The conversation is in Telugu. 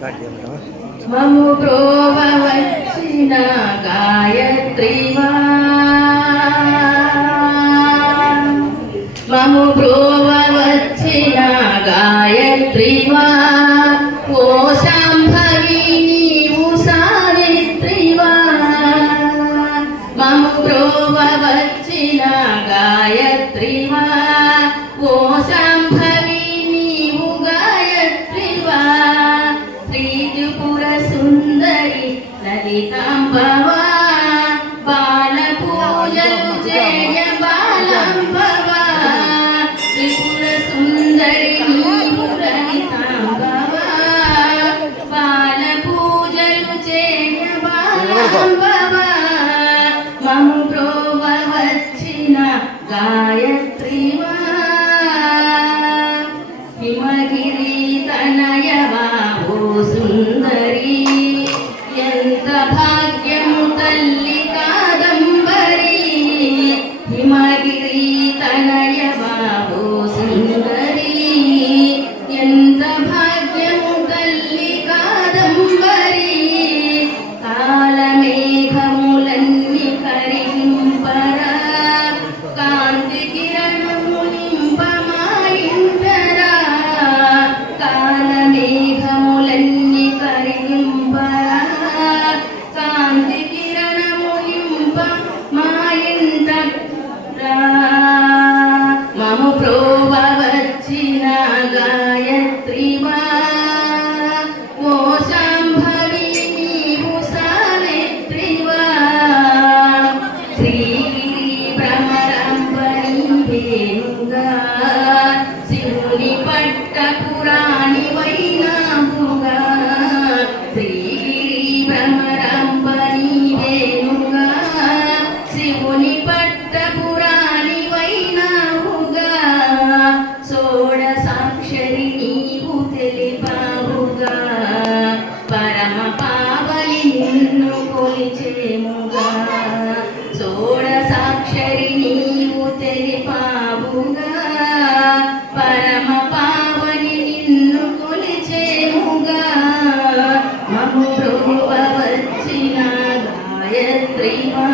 మము బ్రోవ వచ్చిన గాయత్రివా, మము బ్రోవ వచ్చిన గాయత్రివా, ఓ శాంభవి నీవు సావిత్రివా. మము బ్రోవ వచ్చిన గాయత్రివా, ఓ శాంభవి నీవు గాయత్రివా. త్రిపుర సుందరి లలితాంబవా, బాల పూజలు జయ బాలాంబవా. త్రిపుర సుందరి నీవు లలితాంబవా, బాల పూజలు జయ బాలాంబవా. మము బ్రోవ వచ్చిన గాయత్రివా, హిమగిరి తనయవా ఓ సుందరి. ఎంత భాగ్యము తల్లి కాదంబరి, హిమగిరి తనయవా ఓ సుందరి. ఎంత భాగ్యము తల్లి కాదంబరి. కాలమేఘములన్నీ కరింపరా, కాంతి కిరణము నింపమాయింటరా. కాలమేఘములన్నీ కరింపరా, కాంతి కిరణము నింపమాయింటరా. మము బ్రోవ వచ్చిన గాయత్రివా, ఓ శాంభవి నీవు సావిత్రివా. శ్రీగిరి భ్రమరంబని వేణుగా, శివుని పట్ట పురాణి వైనాపుగా. శ్రీగిరి భ్రమరంబని వేణుగా, శివుని పట్ట పురాణి వైనాపుగా. షోడసాక్షరి నీవు తెలిపావుగా, పరమ పావని నిన్ను కొలిచేముగా. షోడసాక్షరి నీవు తెలిపావుగా, పరమ పావని నిన్ను కొలిచేముగా. మము బ్రోవ వచ్చిన గాయత్రివా.